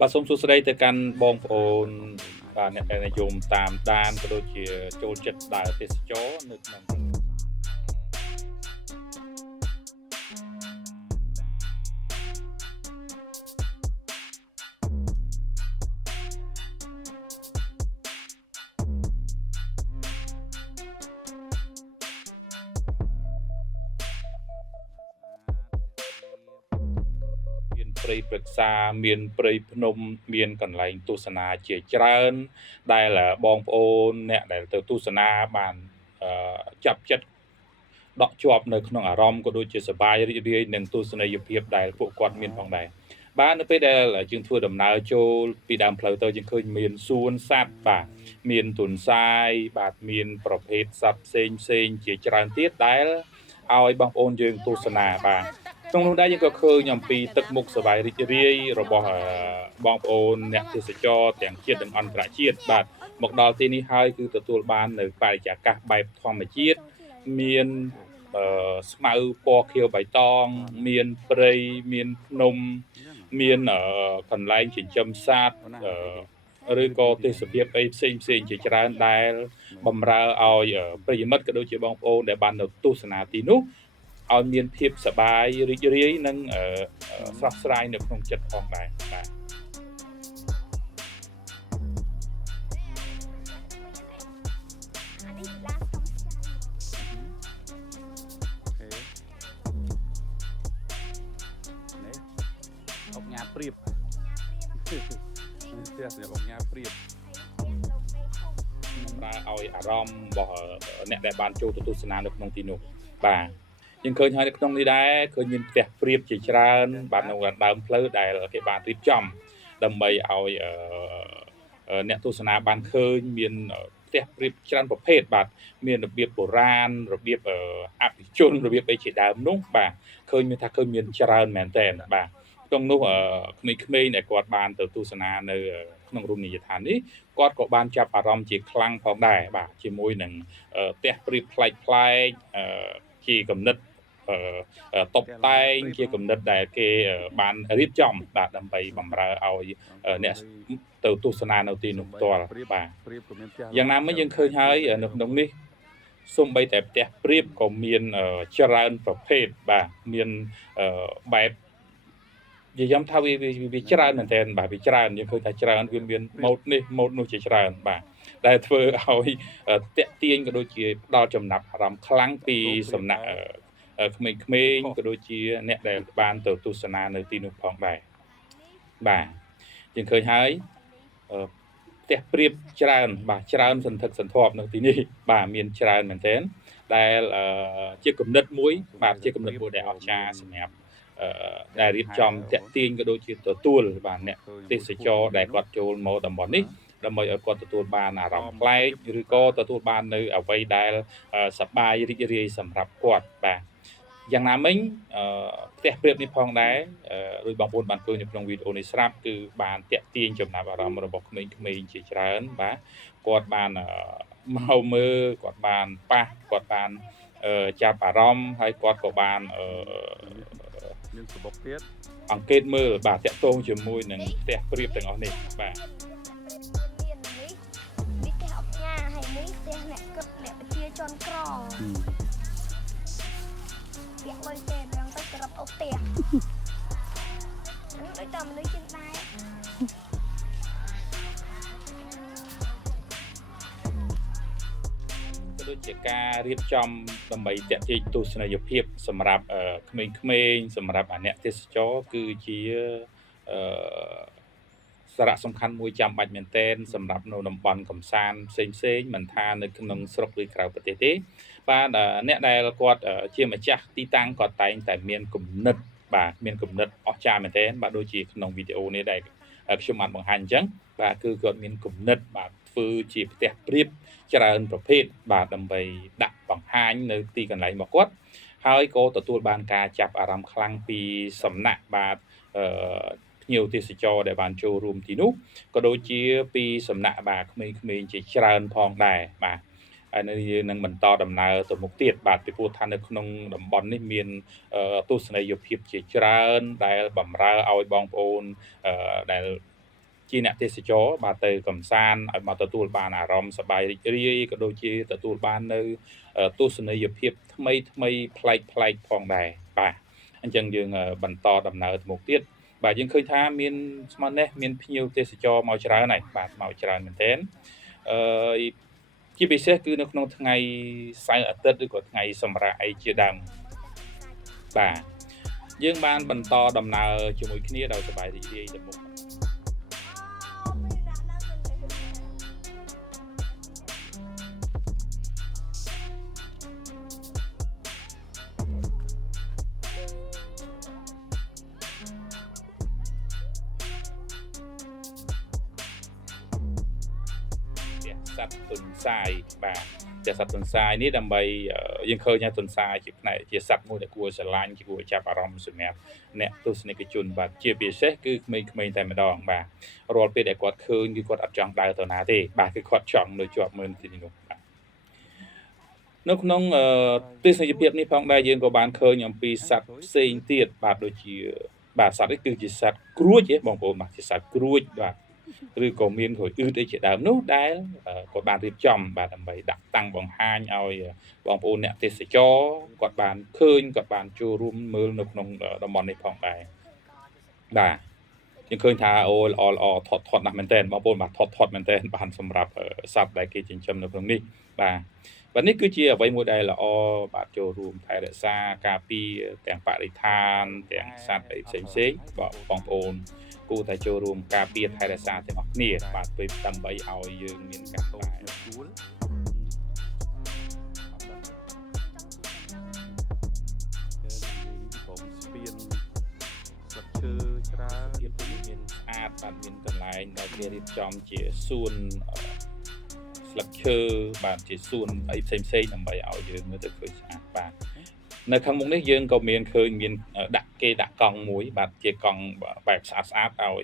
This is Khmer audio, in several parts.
បាទសូមសួស្តីទៅកាន់បងប្អូនបាទអ្នកដែលនិយមតាមដានក៏ដូចជាចូលចិត្តដើរទេសចរនៅក្នុងមានព្រៃព្រឹក្សាមានព្រៃភ្នំមានកន្លែងទស្សនាជាច្រើនដែលបងប្អូនអ្នកដែលទៅទស្សនាបានចាប់ចិត្តដក់ជាប់នៅក្នុងអារម្មណ៍ក៏ដូចជាសប្បាយរីករាយនឹងទស្សនីយភាពដែលពួកគាត់មានផងដែរបាទនៅពេលដែលយើងធ្វើដំណើរចូលពីដើមផ្លូវទៅយើងឃើញមានសួនសត្វបាទមានទុនសាយបាទមានប្រភេទសត្វផ្សេងជាច្រើនទៀតដែលឲ្យបងប្អូនយើងទស្សនាបាទក្នុងនោះដែរយើងក៏ឃើញអំពីទឹកមុខសប្បាយរីករាយរបស់បងប្អូនអ្នកទេសចរទាំងជាតិនិងអន្តរជាតិបាទមកដល់ទីនេះហើយគឺទទួលបាននៅបរិយាកាសបែបធម្មជាតិមានស្មៅពណ៌ខៀវបៃតងមានព្រៃមានភ្នំមានកន្លែងចិញ្ចឹមសត្វឬក៏ទេសភាពអីផ្សេងជាច្រើនដែលបំរើឲ្យប្រិយមិត្តក៏ដូចជាបងប្អូនដែលបានទៅទស្សនាទីនោះឲ្យមានភាពសប្បាយរីករាយនិងស្រស់ស្រាយនៅក្នុងចិត្តផងដែរបាទអុកញ៉ាព្រៀបផ្ទះសម្រាប់អុកញ៉ាព្រៀបប្រើឲ្យអារម្មណ៍របស់អ្នកដែលបានចូលទៅទស្សនានៅក្នុងទីនោះបាទយើងឃើញហើយនៅក្នុងនេះដែរឃើញមានផ្ទះព្រៀបជាច្រើនបាទនៅដើមផ្លូវដែលគេបានរៀបចំដើម្បីឲ្យអ្នកទស្សនាបានឃើញមានផ្ទះព្រៀបច្រើនប្រភេទបាទមានរបៀបបុរាណរបៀបអភិជនរបៀបអីជាដើមនោះបាទឃើញមានច្រើនមែនទែនបាទក្នុងនោះក្មេងៗដែលគាត់បានទៅទស្សនានៅក្នុងរមណីយដ្ឋាននេះគាត់ក៏បានចាប់អារម្មណ៍ជាខ្លាំងផងដែរបាទជាមួយនឹងផ្ទះព្រៀបប្លែកជាគំនិតតុបតែងជាគំនិតដែលគេបានរៀបចំបាទដើម្បីបម្រើឲ្យអ្នកទៅទស្សនានៅទីនោះផ្ទាល់បាទយ៉ាងណាមិញយើងឃើញហើយនៅក្នុងនេះសូម្បីតែផ្ទះព្រៀបក៏មានច្រើនប្រភេទបាទមានបែបនិយាយថាវាច្រើនមែនទែនបាទវាច្រើនយើងឃើញថាច្រើនវាមានម៉ូដនេះម៉ូដនោះជាច្រើនបាទដែលធ្វើឲ្យតាក់ទាញក៏ដូចជាផ្ដល់ចំណាប់អារម្មណ៍ខ្លាំងពីសំណាក់ក្មេងៗក៏ដូចជាអ្នកដែលបានទៅទស្សនានៅទីនោះផងដែរបាទយើងឃើញហើយផ្ទះព្រៀបច្រើនបាទច្រើនសន្ធឹកសន្ធាប់នៅទីនេះបាទមានច្រើនមែនទែនដែលជាគំនិតមួយបាទជាគំនិតមួយដែលអស្ចារ្យសម្រាប់ដែលរៀបចំតាក់ទាញក៏ដូចជាទទួលបាទអ្នកទេសចរដែលគាត់ចូលមកតំបន់នេះដើម្បីឲ្យគាត់ទទួលបានអារម្មណ៍ប្លែកឬក៏ទទួលបាននៅអ្វីដែលសប្បាយរីករាយសម្រាប់គាត់បាទយ៉ាងណាមិញផ្ទះព្រៀបនេះផងដែរដោយបងប្អូនបានឃើញនៅក្នុងវីដេអូនេះស្រាប់គឺបានតាក់ទាញចំណាប់អារម្មណ៍របស់ក្មេងៗជាច្រើនបាទគាត់បានមកមើលគាត់បានប៉ះគាត់បានចាប់អារម្មណ៍ហើយគាត់ក៏បានមានសបុកទៀតអង្កេតមើលបាទតាក់ទងជាមួយនឹងផ្ទះព្រៀបទាំងអស់នេះបាទនេះផ្ទះអុកញ៉ាហើយនេះផ្ទះអ្នកគិតអ្នកប្រជាជនក្រពាក់លុយទេដល់ទៅក្របអូផ្ទះនេះដូចតែមនុស្សជាដែរដូចជាការរៀបចំដើម្បីតាក់ទាញទស្សនីយភាពសម្រាប់ក្មេងៗសម្រាប់អ្នកទេសចរគឺជាសារៈសំខាន់មួយចាំបាច់មែនទែនសម្រាប់នៅតំបន់កំសាន្តផ្សេងមិនថានៅក្នុងស្រុកឬក្រៅប្រទេសទេបាទអ្នកដែលគាត់ជាម្ចាស់ទីតាំងគាត់តែងតែមានគំនិតបាទមានគំនិតអស្ចារ្យមែនទែនបាទដូចជាក្នុងវីដេអូនេះដែលខ្ញុំបានបង្ហាញអញ្ចឹងបាទគឺគាត់មានគំនិតបាទធ្វើជាផ្ទះព្រៀបច្រើនប្រភេទបាទដើម្បីដាក់បង្ហាញនៅទីកន្លែងរបស់គាត់ហើយក៏ទទួលបានការចាប់អារម្មណ៍ខ្លាំងពីសំណាក់បាទភ្ញៀវទេសចរដែលបានចូលរួមទីនោះក៏ដូចជាពីសំណាក់បាទក្មេងៗជាច្រើនផងដែរបាទហើយនៅយើងនឹងបន្តដំណើរទៅមុខទៀតបាទពីព្រោះថានៅក្នុងតំបន់នេះមានទស្សនីយភាពជាច្រើនដែលបំរើឲ្យបងប្អូនដែល ជាអ្នកទេសចរបាទទៅកំសាន្តឲ្យមកទទួលបានអារម្មណ៍សប្បាយរីករាយក៏ដូចជាទទួលបាននៅទស្សនីយភាពថ្មីប្លែកផងដែរបាទអញ្ចឹងយើងបន្តដំណើរទៅមុខទៀតបាទយើងឃើញថាមានស្មើនេះមានភ្ញៀវទេសចរមកច្រើនហើយបាទមកច្រើនមែនទែនជាពិសេសគឺនៅក្នុងថ្ងៃសៅរ៍អាទិត្យឬក៏ថ្ងៃសម្រាប់អីជាដើមបាទយើងបានបន្តដំណើរជាមួយគ្នាដោយសប្បាយរីករាយទៅមុខសត្វទុនសាយបាទតែសត្វទុនសាយនេះដើម្បីយើងឃើញថាទុនសាយជាផ្នែកជាសត្វមួយដែលគួរស្រឡាញ់គួរចាប់អារម្មណ៍សម្រាប់អ្នកទស្សនិកជនបាទជាពិសេសគឺក្មេងៗតែម្ដងបាទរាល់ពេលដែលគាត់ឃើញគឺគាត់អត់ចង់ដើរទៅណាទេបាទគឺគាត់ចង់នៅជាប់មើលទីនេះនោះបាទនៅក្នុងទស្សនីយភាពនេះផងដែរយើងក៏បានឃើញអំពីសត្វផ្សេងទៀតបាទដូចជាបាទសត្វនេះគឺជាសត្វគ្រួចទេបងប្អូនបាទជាសត្វគ្រួចបាទឬក៏មានក្រួយអ៊ឺតអីជាដើមនោះដែលគាត់បានរៀបចំបាទដើម្បីដាក់តាំងបង្ហាញឲ្យបងប្អូនអ្នកទេសចរគាត់បានឃើញគាត់បានចូលរួមមើលនៅក្នុងតំបន់នេះផងដែរបាទយើងឃើញថាអូល្អថត់ណាស់មែនទែនបងប្អូនបាទថត់មែនទែនបានសម្រាប់សត្វដែលគេចិញ្ចឹមនៅក្នុងនេះបាទនេះគឺជាអ្វីមួយដែលល្អបាទចូលរួមថែរក្សាការពារទាំងបរិស្ថានទាំងសត្វអីផ្សេងបងប្អូនគួរតែចូលរួមការពារថែរក្សាទាំងអស់គ្នាបាទពេលដើម្បីឲ្យយើងមានការតតែជួលผมស្ពានស្លឹកឈើច្រើនទៀតមានស្អាតបាទមានកន្លែងដែលគេរៀបចំជាសួនស្លឹកឈើបាទជាសួនអីផ្សេងដើម្បីឲ្យយើងមើលទៅឃើញស្អាតបាទនៅខាងមុខនេះយើងក៏មានឃើញមានដាក់កង់មួយបាទជាកង់បែបស្អាតឲ្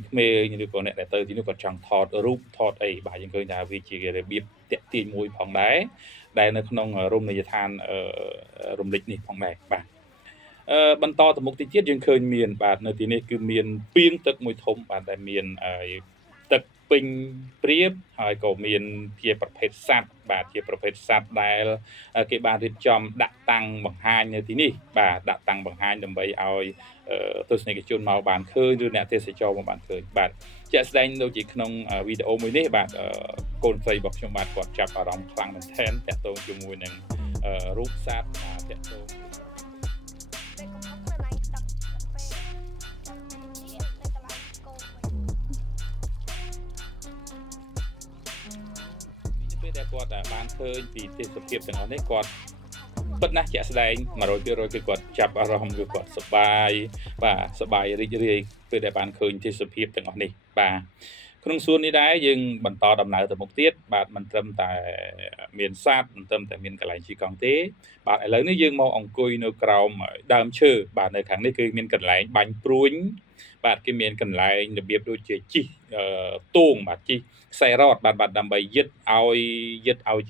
យក្មេងៗឬក៏អ្នកដែលទៅទីនោះគាត់ចង់ថតរូបថតអីបាទយើងឃើញថាវាជារបៀបតាក់ទាញមួយផងដែរដែលនៅក្នុងរមណីយដ្ឋានរំលេចនេះផងដែរបាទបន្តទៅមុខទៀតយើងឃើញមានបាទនៅទីនេះគឺមានពាងទឹកមួយធំបាទដែលមានទឹកពេញព្រាបហើយក៏មានជាប្រភេទសត្វបាទជាប្រភេទសត្វដែលគេបានរៀបចំដាក់តាំងបង្ហាញនៅទីនេះបាទដាក់តាំងបង្ហាញដើម្បីឲ្យទស្សនិកជនមកបានឃើញឬអ្នកទេសចរមកបានឃើញបាទជាក់ស្ដែងដូចជាក្នុងវីដេអូមួយនេះបាទកូនស្រីរបស់ខ្ញុំបាទគាត់ចាប់អារម្មណ៍ខ្លាំងមែនទែនតាក់ទងជាមួយនឹងរូបសត្វតាក់ទងដែលគាត់បានឃើញពីទេសភាពទាំងអស់នេះគាត់ពិតណាស់ជាក់ស្ដែង 100% គឺគាត់ចាប់អារម្មណ៍គឺគាត់សប្បាយបាទសប្បាយរីករាយពេលដែលបានឃើញទេសភាពទាំងអស់នេះបាទក្នុងសួននេះដែរយើងបន្តដំណើរទៅមុខទៀតបាទមិនត្រឹមតែមានសត្វមិនត្រឹមតែមានកន្លែងជិះកង់ទេបាទឥឡូវនេះយើងមកអង្គុយនៅក្រោមដើមឈើបាទនៅខាងនេះគឺមានកន្លែងបាញ់ព្រួញបាទគេមានកន្លែងរបៀបដូចជាជីទូងបាទជីខ្សែរ៉តបាទដើម្បីយឹតឲ្យ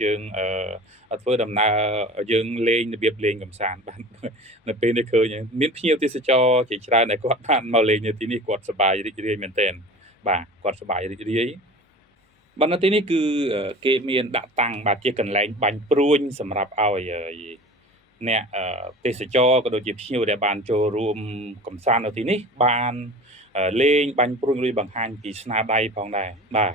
យើងធ្វើដំណើរយើងលេងរបៀបលេងកម្សាន្តបាទនៅពេលនេះឃើញមានភ្ញៀវទេសចរជាច្រើនដែលគាត់បានមកលេងនៅទីនេះគាត់សប្បាយរីករាយមែនទែនបាទគាត់សប្បាយរីករាយបាទនៅទីនេះគឺគេមានដាក់តាំងបាទជាកន្លែងបាញ់ព្រួញសម្រាប់ឲ្យអ្នកទេសចរក៏ដូចជាភ្ញៀវដែលបានចូលរួមកម្សាន្តនៅទីនេះបានលេងបាញ់ព្រួញឬបង្ហាញពីស្នាដៃផងដែរបាទ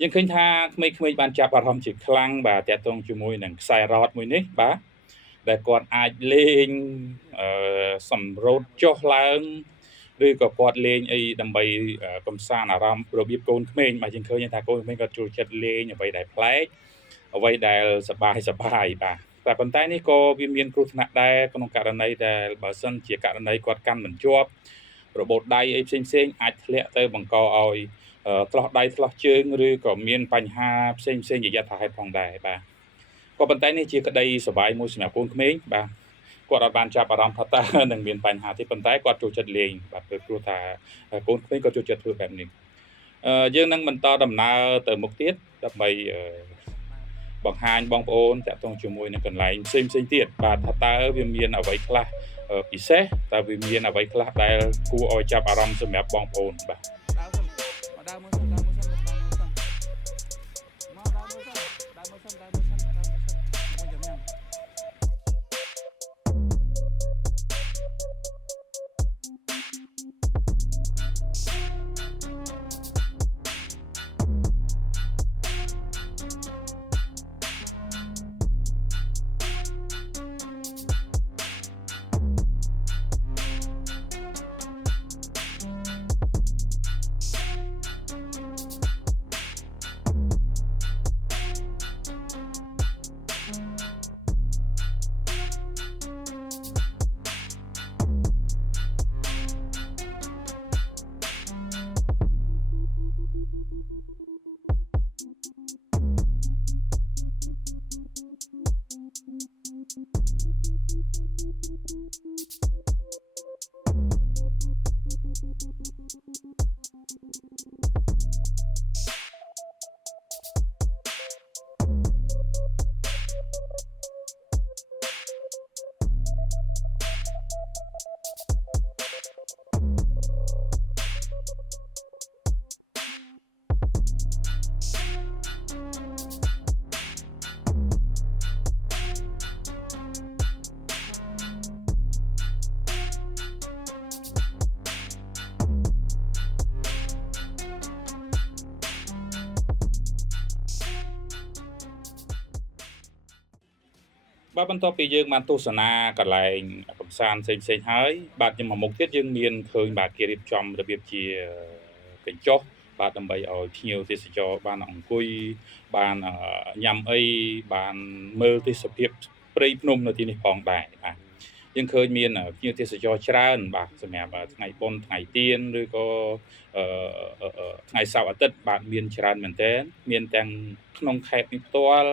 យើងឃើញថាក្មេងៗបានចាប់អារម្មណ៍ជាខ្លាំងបាទតាក់ទងជាមួយនឹងខ្សែរ៉តមួយនេះបាទដែលគាត់អាចលេងសម្រូតចុះឡើងឬក៏គាត់លេងអីដើម្បីកំសាន្តអារម្មណ៍របៀបកូនក្មេងបាទយើងឃើញថាកូនក្មេងគាត់ចូលចិត្តលេងអ្វីដែលប្លែកអ្វីដែលសប្បាយបាទតែប៉ុន្តែនេះក៏វាមានគ្រោះថ្នាក់ដែរក្នុងករណីដែលបើសិនជាករណីគាត់កាន់មិនជាប់របូតដៃអីផ្សេងអាចធ្លាក់ទៅបង្កឲ្យឆ្លោះដៃឆ្លោះជើងឬក៏មានបញ្ហាផ្សេងជាយថាហេតុផងដែរបាទក៏ប៉ុន្តែនេះជាក្តីសប្បាយមួយសម្រាប់កូនក្មេងបាទគាត់អត់បានចាប់អារម្មណ៍ថាតើនឹងមានបញ្ហាទេប៉ុន្តែគាត់ចូលចិត្តលេងបាទព្រោះថាកូនក្មេងគាត់ចូលចិត្តធ្វើបែបនេះយើងនឹងបន្តដំណើរទៅមុខទៀតដើម្បី បង្ហាញបងប្អូនតាក់ទងជាមួយនឹងកន្លែងផ្សេងទៀតបាទថាតើវាមានអ្វីខ្លះពិសេសតើវាមានអ្វីខ្លះដែលគួរឲ្យចាប់អារម្មណ៍សម្រាប់បងប្អូនបាទ ដើរមើលសិនមកដើរមើលសិនដើរមើលសិនមកដើរមើលសិនដើរមើលសិនដើរមើលសិនដើរមើលសិនមកចាំញ៉ាំ បាទបន្ទាប់ពីយើងបានទស្សនាកន្លែងកំសាន្តផ្សេងៗហើយបាទខ្ញុំមកមុខទៀតយើងមានឃើញបាទគេរៀបចំរបៀបជាកញ្ចុះបាទដើម្បីឲ្យភ្ញៀវទេសចរបានអង្គុយបានញ៉ាំអីបានមើលទេសភាពព្រៃភ្នំនៅទីនេះផងដែរបាទយើងឃើញមានភ្ញៀវទេសចរច្រើនបាទសម្រាប់ថ្ងៃបុណ្យថ្ងៃទៀនឬក៏ថ្ងៃសៅរ៍អាទិត្យបាទមានច្រើនមែនទែនមានទាំងក្នុងខេត្តនេះផ្ទាល់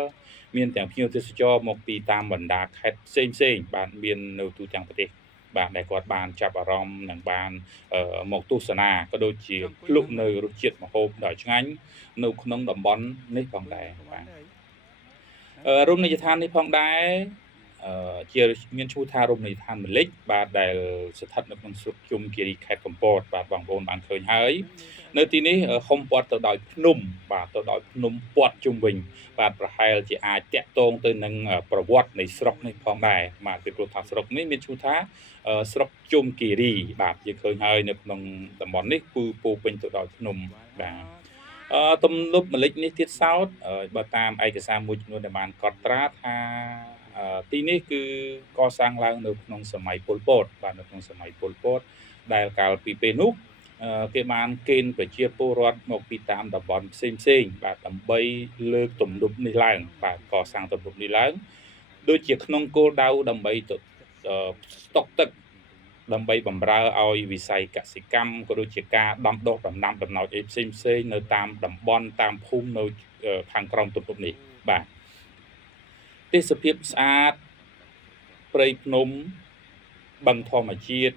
មានទាំងភ្ញៀវទេសចរមកពីតាមបណ្ដាខេត្តផ្សេងៗបាទមាននៅទូទាំងប្រទេសបាទដែលគាត់បានចាប់អារម្មណ៍និងបានមកទស្សនាក៏ដូចជាភ្លុកនៅរសជាតិម្ហូបដ៏ឆ្ងាញ់នៅក្នុងតំបន់នេះផងដែរបាទរមណីយដ្ឋាននេះផងដែរជាមានឈ្មោះថារមណីយដ្ឋានមលិចបាទដែលស្ថិតនៅក្នុងស្រុកជុំគិរីខេត្តកំពតបាទបងប្អូនបានឃើញហើយនៅទីនេះហុំព័ទ្ធទៅដោយភ្នំបាទទៅដោយភ្នំព័ទ្ធជុំវិញបាទប្រហែលជាអាចតាក់ទងទៅនឹងប្រវត្តិនៃស្រុកនេះផងដែរបាទពីព្រោះថាស្រុកនេះមានឈ្មោះថាស្រុកជុំគិរីបាទយើងឃើញហើយនៅក្នុងតំបន់នេះគឺពោពេញទៅដោយភ្នំបាទទំនប់មលិចនេះទៀតសោតបើតាមឯកសារមួយចំនួនដែលបានកត់ត្រាថាទីនេះគឺកសាងឡើងនៅក្នុងសម័យប៉ុលពតបាទនៅក្នុងសម័យប៉ុលពតដែលកាលពីពេលនោះគេបានកេណ្ឌប្រជាពលរដ្ឋមកពីតាមតំបន់ផ្សេងៗបាទដើម្បីលើកទំនប់នេះឡើងបាទកសាងទំនប់នេះឡើងដូចជាក្នុងគោលដៅដើម្បីទៅស្តុកទឹកដើម្បីបម្រើឲ្យវិស័យកសិកម្មក៏ដូចជាការដាំដុះដំណាំដំណោចអីផ្សេងៗនៅតាមតំបន់តាមភូមិនៅខាងក្រោមទំនប់នេះបាទទេសភាពស្អាតព្រៃភ្នំបឹងធម្មជាតិ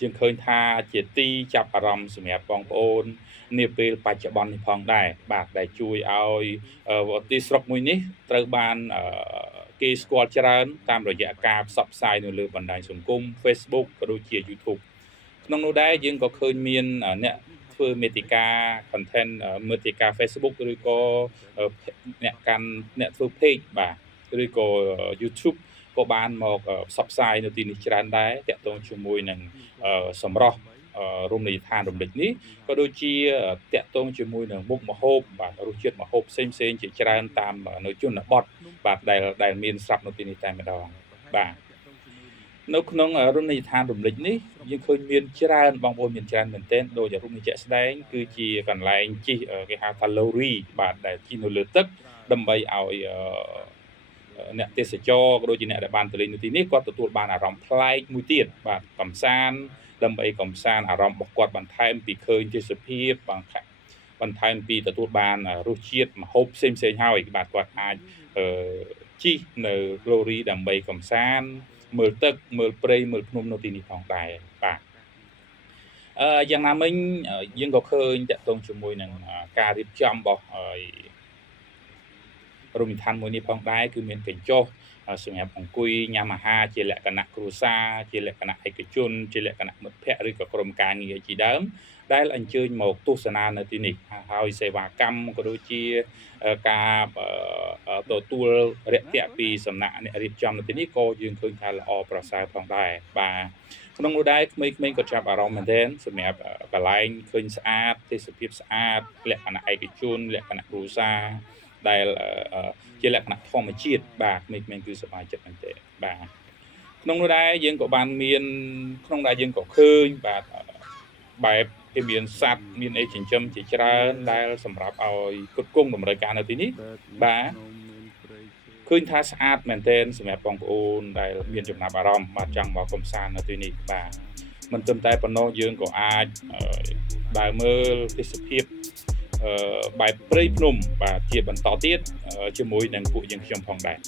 យើងឃើញថាជាទីចាប់អារម្មណ៍សម្រាប់បងប្អូននាពេលបច្ចុប្បន្ននេះផងដែរបាទដែលជួយឲ្យទីស្រុកមួយនេះត្រូវបានគេស្គាល់ច្រើនតាមរយៈការផ្សព្វផ្សាយនៅលើបណ្ដាញសង្គម Facebook ក៏ដូចជា YouTube ក្នុងនោះដែរយើងក៏ឃើញមានអ្នកធ្វើមេតិកា content មេតិកា Facebook ឬក៏អ្នកធ្វើ page បាទឬក៏ YouTube ក៏បានមកផ្សព្វផ្សាយនៅទីនេះច្រើនដែរតាក់ទងជាមួយនឹងសម្រស់រមណីយដ្ឋានរំលេចនេះក៏ដូចជាតាក់ទងជាមួយនឹងមុខម្ហូបបាទរសជាតិម្ហូបផ្សេងៗជាច្រើនតាមនៅជនបទបាទដែលមានស្រាប់នៅទីនេះតែម្ដងបាទនៅក្នុងរមណីយដ្ឋានរំលេចនេះយើងឃើញមានច្រើនបងប្អូនមានច្រើនមែនទែនដោយរូបនេះជាក់ស្ដែងគឺជាកន្លែងជិះគេហៅថា lorry បាទដែលជិះនៅលើទឹកដើម្បីឲ្យអ្នកទេសចរក៏ដូចជាអ្នកដែលបានទៅលេងនៅទីនេះគាត់ទទួលបានអារម្មណ៍ប្លែកមួយទៀតបាទកំសាន្តដើម្បីកំសាន្តអារម្មណ៍របស់គាត់បន្ថែមពីឃើញទេសភាពបន្ថែមពីទទួលបានរសជាតិម្ហូបផ្សេងៗហើយបាទគាត់អាចជិះនៅ lorry ដើម្បីកំសាន្តមើលទឹកមើលព្រៃមើលភ្នំនៅទីនេះផងដែរបាទយ៉ាងណាមិញយើងក៏ឃើញតាក់ទងជាមួយនឹងការរៀបចំរបស់ រមណីយដ្ឋានមួយនេះផងដែរគឺមានកញ្ចុះសម្រាប់អង្គុយញ៉ាំអាហារជាលក្ខណៈគ្រួសារជាលក្ខណៈឯកជនជាលក្ខណៈមិត្តភ័ក្តិឬក៏ក្រុមការងារជាដើមដែលអញ្ជើញមកទស្សនានៅទីនេះហើយសេវាកម្មក៏ដូចជាការទទួលរាក់ទាក់ពីសំណាក់អ្នករៀបចំនៅទីនេះក៏យើងឃើញថាល្អប្រសើរផងដែរបាទក្នុងនោះដែរក្មេងៗក៏ចាប់អារម្មណ៍មែនទែនសម្រាប់កន្លែងឃើញស្អាតទេសភាពស្អាតលក្ខណៈឯកជនលក្ខណៈគ្រួសារដែលជាលក្ខណៈធម្មជាតិបាទក្មេងៗគឺសប្បាយចិត្តមែនទែនបាទក្នុងនោះដែរយើងក៏បានមានក្នុងដែរយើងក៏ឃើញបាទបែបគេមានសត្វមានអីចិញ្ចឹមជាច្រើនដែលសម្រាប់ឲ្យគុតគង់តម្រូវការនៅទីនេះបាទឃើញថាស្អាតមែនទែនសម្រាប់បងប្អូនដែលមានចំណាប់អារម្មណ៍បាទចង់មកកម្សាន្តនៅទីនេះបាទមិនត្រឹមតែប៉ុណ្ណោះយើងក៏អាចដើរមើលទេសភាពបែបព្រៃភ្នំបាទជាបន្តទៀតជាមួយនឹងពួកយើងខ្ញុំផងដែរ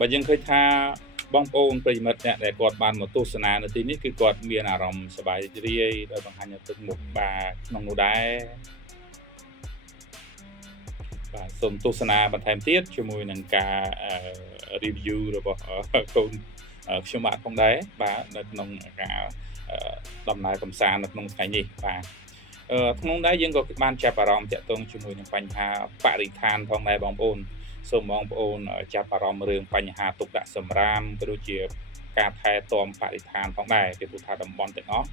បើយើងឃើញថាបងប្អូនប្រិយមិត្តអ្នកដែលគាត់បានមកទស្សនានៅទីនេះគឺគាត់មានអារម្មណ៍សប្បាយរីករាយដោយបង្ហាញនៅទឹកមុខបាទក្នុងនោះដែរបាទសូមទស្សនាបន្ថែមទៀតជាមួយនឹងការ review របស់កូនខ្ញុំបាទផងដែរបាទនៅក្នុងការដំណើរកម្សាន្តនៅក្នុងថ្ងៃនេះបាទក្នុងដែរយើងក៏បានចាប់អារម្មណ៍តាក់ទងជាមួយនឹងបញ្ហាបរិស្ថានផងដែរបងប្អូនសូមបងប្អូនចាប់អារម្មណ៍រឿងបញ្ហាទុកដាក់សម្រាមក៏ដូចជាការថែទាំបរិស្ថានផងដែរពីព្រោះថាតំបន់ទាំងអស់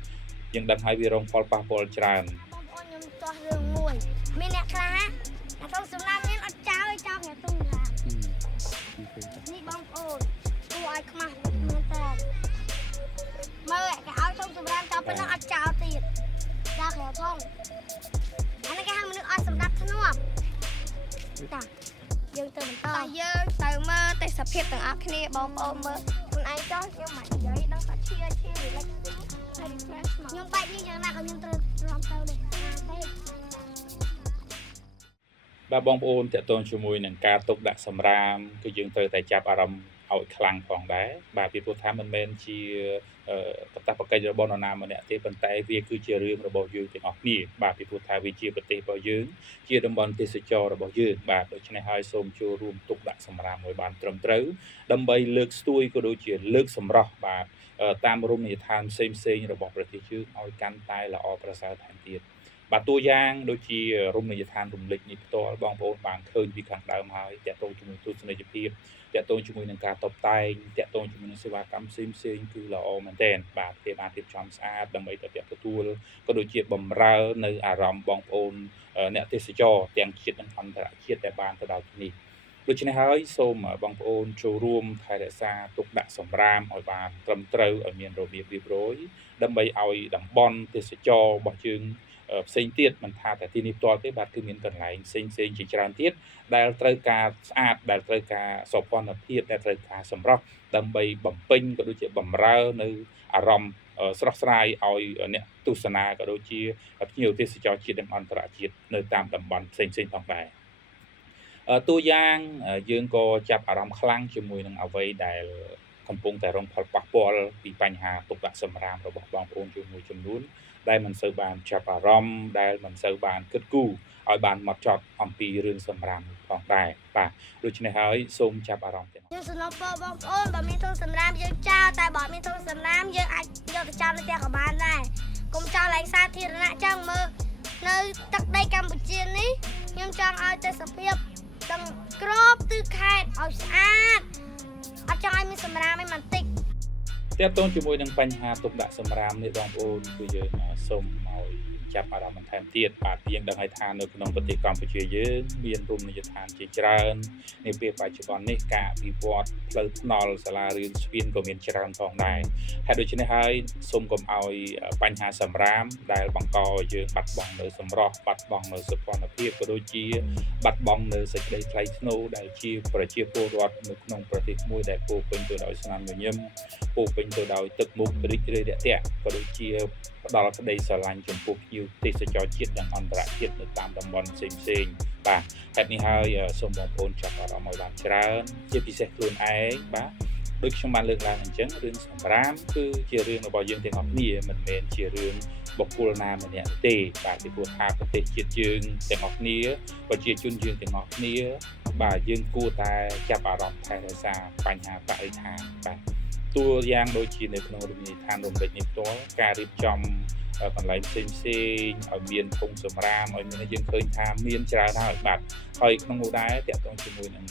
យើងដឹងហើយវារងផលប៉ះពាល់ច្រើនបងប្អូនខ្ញុំទាស់រឿងមួយមានអ្នកខ្លះអាក្នុងសំណាមមានអត់ចោលឲ្យចោលអ្នកទុំណានេះបងប្អូនគួរឲ្យខ្មាស់មែនតើមើលគេឲ្យក្នុងសំរាមចោលប៉ុណ្ណឹងអត់ចោលទៀតចោលក្រៅធំអានេះគេហៅមនុស្សអត់សម្រាប់ធ្នាប់តាយើងទៅបន្តយើងទៅមើលទេសភាពទាំងអស់គ្នាបងប្អូនមើលខ្លួនឯងចោះខ្ញុំមិននិយាយដឹងថាឈៀrelax ហើយ refresh មកខ្ញុំបែបនេះយ៉ាងណាក៏ខ្ញុំត្រូវរំទៅដែរបាទបងប្អូនតាក់ទងជាមួយនឹងការទុកដាក់សម្រាមគឺយើងត្រូវតែចាប់អារម្មណ៍ឲ្យខ្លាំងផងដែរបាទពីព្រោះថាមិនមែនជាបតបកិច្ចរបស់នរណាម្នាក់ទេប៉ុន្តែវាគឺជារឿងរបស់យើងទាំងអស់គ្នាបាទពីព្រោះថាវាជាប្រទេសរបស់យើងជាតំបន់ទេសចររបស់យើងបាទដូច្នេះហើយសូមចូលរួមទុកដាក់សម្រាមឲ្យបានត្រឹមត្រូវដើម្បីលើកស្ទួយក៏ដូចជាលើកសម្រស់បាទតាមរមណីយដ្ឋានផ្សេងៗរបស់ប្រទេសយើងឲ្យកាន់តែល្អប្រសើរថែមទៀតបាទតួយ៉ាងដូចជារមណីយដ្ឋានរំលេចនេះផ្ទាល់បងប្អូនបានឃើញពីខាងដើមហើយតាក់ទងជាមួយទស្សនីយភាពតាក់ទងជាមួយនឹងការតុបតែងតាក់ទងជាមួយនឹងសេវាកម្មផ្សេងៗគឺល្អមែនទែនបាទគេបានរៀបចំស្អាតដើម្បីទៅទទួលក៏ដូចជាបំរើនៅអារម្មណ៍បងប្អូនអ្នកទេសចរទាំងជាតិនិងអន្តរជាតិដែលបានទៅដល់ទីនេះដូច្នេះហើយសូមបងប្អូនចូលរួមថែរក្សាទុកដាក់សម្រាមឲ្យបានត្រឹមត្រូវឲ្យមានរបៀបរៀបរយដើម្បីឲ្យតំបន់ទេសចររបស់យើងផ្សេងទៀតមិនថាតែទីនេះផ្ទាល់ទេបាទគឺមានកន្លែងផ្សេងជាច្រើនទៀតដែលត្រូវការស្អាតដែលត្រូវការសោភ័ណភាពដែលត្រូវការសម្រស់ដើម្បីបំពេញក៏ដូចជាបំរើនៅអារម្មណ៍ស្រស់ស្រាយឲ្យអ្នកទស្សនាក៏ដូចជាភ្ញៀវទេសចរជាតិនិងអន្តរជាតិនៅតាមតំបន់ផ្សេងផងដែរតួយ៉ាងយើងក៏ចាប់អារម្មណ៍ខ្លាំងជាមួយនឹងអ្វីដែលកំពុងតែរងផលប៉ះពាល់ពីបញ្ហាទុកដាក់សម្រាមរបស់បងប្អូនមួយចំនួនដែលមិនសូវបានចាប់អារម្មណ៍ដែលមិនសូវបានគិតគូរឲ្យបានមកចត់អំពីរឿងសម្រាមផងដែរបាទដូច្នេះហើយសូមចាប់អារម្មណ៍ទាំងយើងសំណពរបងប្អូនបើមានធុងសម្រាមយើងចោលតែបើមានធុងសម្រាមយើងអាចយកទៅចោលនៅផ្ទះក៏បានដែរកុំចោលឡើងសាធារណៈចឹងមើលនៅទឹកដីកម្ពុជានេះខ្ញុំចង់ឲ្យទេសភាពទាំងក្របទិសខេត្តឲ្យស្អាតអត់ចង់ឲ្យមានសម្រាមឯបន្តិចទាក់ទងជាមួយនឹងបញ្ហាទុកដាក់សម្រាមនេះបងប្អូនគឺយើងសូមឲ្យ ចាប់អារម្មណ៍បន្ថែមទៀតបាទយើងដឹងហើយថានៅក្នុងប្រទេសកម្ពុជាយើងមានរមណីយដ្ឋានជាច្រើននាពេលបច្ចុប្បន្ននេះការអភិវឌ្ឍផ្លូវថ្នល់សាលារៀនស្ពានក៏មានច្រើនផងដែរហេតុដូច្នេះហើយសូមកុំឲ្យបញ្ហាសម្រាមដែលបង្កឲ្យយើងបាត់បង់នៅសម្រស់បាត់បង់នៅសុខភាពក៏ដូចជាបាត់បង់នៅសេចក្តីថ្លៃថ្នូរដែលជាប្រជាពលរដ្ឋនៅក្នុងប្រទេសមួយដែលពោរពេញទៅដោយស្នាមញញឹមពោរពេញទៅដោយទឹកមុខរីករាយរាក់ទាក់ក៏ដូចជាផ្ដល់ក្តីស្រឡាញ់ចំពោះភ្ញៀវទេសចរជាតិនិងអន្តរជាតិនៅតាមតំបន់ផ្សេងៗបាទហេតុនេះហើយសូមបងប្អូនចាប់អារម្មណ៍ឲ្យបានច្រើនជាពិសេសខ្លួនឯងបាទដូចខ្ញុំបានលើកឡើងអញ្ចឹងរឿងសម្រាមគឺជារឿងរបស់យើងទាំងអស់គ្នាមិនមែនជារឿងបុគ្គលណាម្នាក់ទេបាទពីព្រោះថាប្រទេសជាតិយើងទាំងអស់គ្នាប្រជាជនយើងទាំងអស់គ្នាបាទយើងគួរតែចាប់អារម្មណ៍ថែរក្សាបញ្ហាបរិស្ថានបាទតួយ៉ាងដូចជានៅក្នុងរមណីយដ្ឋានរំលេចនេះផ្ទាល់ការរៀបចំកន្លែងផ្សេងៗឲ្យមានធុងសម្រាមឲ្យមានយើងឃើញថាមានច្រើនហើយបាទហើយក្នុងនោះដែរតកតងជាមួយនឹង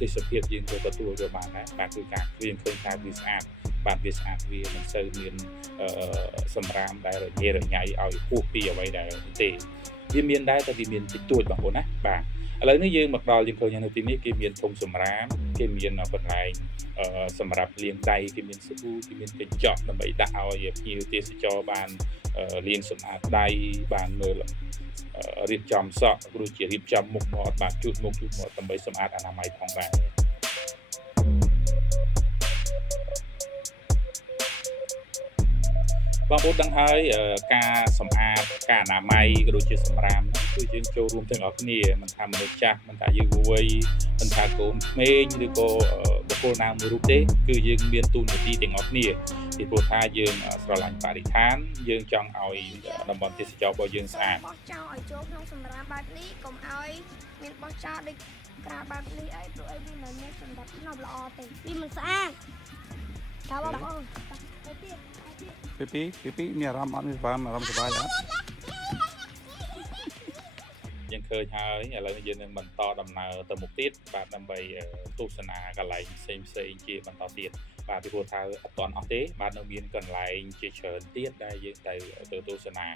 ទេសភាពយើងក៏ទទួលយកបានដែរបាទគឺការយើងឃើញថាវាស្អាតបាទវាស្អាតវាមិនសូវមានសម្រាមដែលរញ៉េរញ៉ៃឲ្យហួសពីអ្វីដែលទេវាមានដែរតែវាមានតិចតួចបងប្អូនណាបាទឥឡូវនេះយើងមកដល់យើងឃើញនៅទីនេះគេមានធុងសម្រាមគេមានកន្លែងសម្រាប់លាងដៃគេមានសាប៊ូគេមានកញ្ចក់ដើម្បីដាក់ឲ្យភ្ញៀវទេសចរបានលាងសម្អាតដៃបានមើលរៀបចំសក់ឬជារៀបចំមុខមាត់បាទជូតមុខជូតមាត់ដើម្បីសម្អាតអនាម័យផងដែរបងប្អូនដឹងហើយការសម្អាតការអនាម័យក៏ដូចជាសម្រាមគឺយើងចូលរួមទាំងអស់គ្នាមិនថាមនុស្សចាស់មិនថាយុវវ័យមិនថាកូនក្មេងឬក៏បុគ្គលណាមួយរូបទេគឺយើងមានទូនាទីទាំងអស់គ្នាពីព្រោះថាយើងស្រឡាញ់បរិស្ថានយើងចង់ឲ្យតំបន់ទេសចររបស់យើងស្អាតបោះចោលឲ្យចូលក្នុងសម្រាមបែបនេះកុំឲ្យមានបោះចោលដូចក្រាបែបនេះអីព្រោះអីវាមិនមានសម្រាប់ផ្នប់ល្អទេវាមិនស្អាតតើបងប្អូនពីមានអារម្មណ៍អត់មានអារម្មណ៍សប្បាយអត់យើងឃើញហើយឥឡូវយើងនឹងបន្តដំណើរទៅមុខទៀតបាទដើម្បីទស្សនាកន្លែងផ្សេងជាបន្តទៀតបាទពីព្រោះថាអត់ទាន់អស់ទេបាទនៅមានកន្លែងជាច្រើនទៀតដែលយើងទៅទស្សនា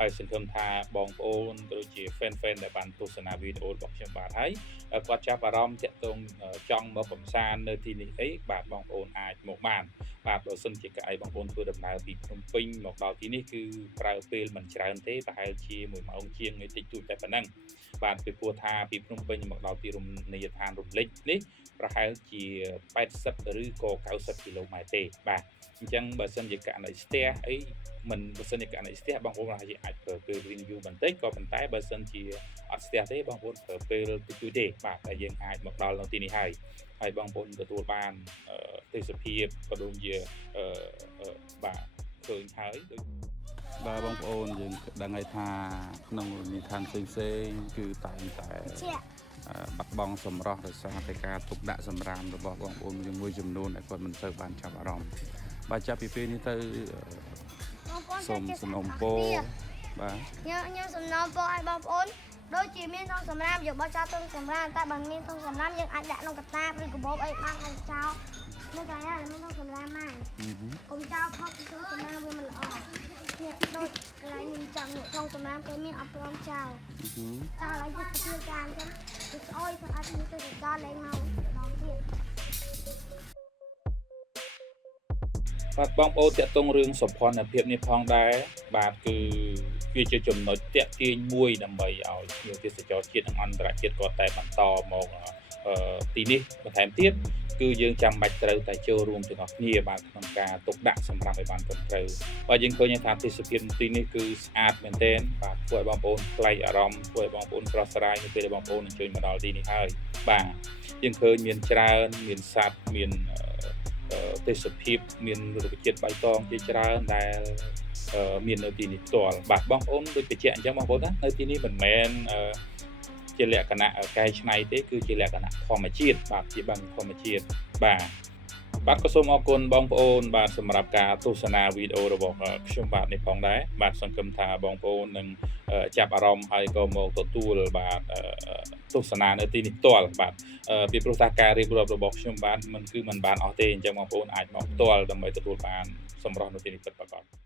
ហើយសង្ឃឹមថាបងប្អូនក៏ដូចជា fan ដែលបានទស្សនាវីដេអូរបស់ខ្ញុំបាទហើយគាត់ចាប់អារម្មណ៍តាក់ទងចង់មកកំសាន្តនៅទីនេះអីបាទបងប្អូនអាចមកបានបាទបើសិនជាកៅអីបងប្អូនធ្វើដំណើរពីភ្នំពេញមកដល់ទីនេះគឺប្រើពេលមិនច្រើនទេប្រហែលជា1ម៉ោងជាងតិចតួចតែប៉ុណ្ណឹងបាទពីព្រោះថាពីភ្នំពេញមកដល់ទីរមណីយដ្ឋានរំលេចនេះប្រហែលជា80ឬក៏90គីឡូម៉ែត្រទេបាទអញ្ចឹងបើសិនជាករណីស្ទះអីមិនបើសិនជាករណីស្ទះបងប្អូនអាចប្រើពេលរៀងយូរបន្តិចក៏ប៉ុន្តែបើសិនជាអត់ស្ទះទេបងប្អូនប្រើពេលតិចតួចទេបាទតែយើងអាចមកដល់នៅទីនេះហើយបងប្អូនទទួលបានទេសភាពក៏ដូចជាបាទឃើញហើយដូចបាទបងប្អូនយើងដឹងហើយថាក្នុងនិធានផ្សេងគឺតែងតែបាត់បង់សម្រស់ដោយសារតែការទុកដាក់សម្រាមរបស់បងប្អូនមួយចំនួនដែលគាត់មិនសូវបានចាប់អារម្មណ៍បាទចាប់ពីពេលនេះទៅសូមសំណូមពរបាទខ្ញុំសំណូមពរឲ្យបងប្អូនដូចជាមានធុងសម្រាមយកបោះចោលធុងសម្រាមតែបើមានធុងសម្រាមយើងអាចដាក់ក្នុងកាតាបឬកាបូបអីបានឲ្យចោលនៅកន្លែងមានធុងសម្រាមមកកុំចោលខុសពីធុងសម្រាមវាមិនល្អនេះដូចកន្លែងខ្ញុំចង់ធុងសម្រាមគេមានអត់ព្រមចោលតែឲ្យយើងធ្វើការអញ្ចឹងគឺស្អុយស្អាតនេះទៅចោលលេងមកម្ដងទៀតបាទបងប្អូនតាក់ទងរឿងសោភ័ណភាពនេះផងដែរបាទគឺវាជាចំណុចតាក់ទាញមួយដើម្បីឲ្យភ្ញៀវទេសចរជាតិនិងអន្តរជាតិគាត់តែបន្តមកទីនេះបន្ថែមទៀតគឺយើងចាំបាច់ត្រូវតែចូលរួមទាំងអស់គ្នាបាទក្នុងការទុកដាក់សម្រាប់ឲ្យបានត្រឹមត្រូវបាទយើងឃើញថាទេសភាពទីនេះគឺស្អាតមែនទែនបាទធ្វើឲ្យបងប្អូនប្លែកអារម្មណ៍ធ្វើឲ្យបងប្អូនស្រស់ស្រាយនៅពេលដែលបងប្អូនអញ្ជើញមកដល់ទីនេះហើយបាទយើងឃើញមានច្រើនមានសត្វមានទេសភាពមានរុក្ខជាតិបៃតងជាច្រើនដែលមាននៅទីនេះផ្ទាល់បាទបងប្អូនដូចបញ្ជាក់អញ្ចឹងបងប្អូនណានៅទីនេះមិនមែនជាលក្ខណៈកែច្នៃទេគឺជាលក្ខណៈធម្មជាតិបាទជាបានធម្មជាតិបាទក៏សូមអរគុណបងប្អូនបាទសម្រាប់ការទស្សនាវីដេអូរបស់ខ្ញុំបាទនេះផងដែរបាទសង្ឃឹមថាបងប្អូននឹងចាប់អារម្មណ៍ហើយក៏មកទទួលបាទទស្សនានៅទីនេះផ្ទាល់បាទពីព្រោះថាការរៀបរាប់របស់ខ្ញុំបាទមិនគឺមិនបានអស់ទេអញ្ចឹងបងប្អូនអាចមកផ្ទាល់ដើម្បីទទួលបានសម្រស់នៅទីនេះពិតប្រាកដ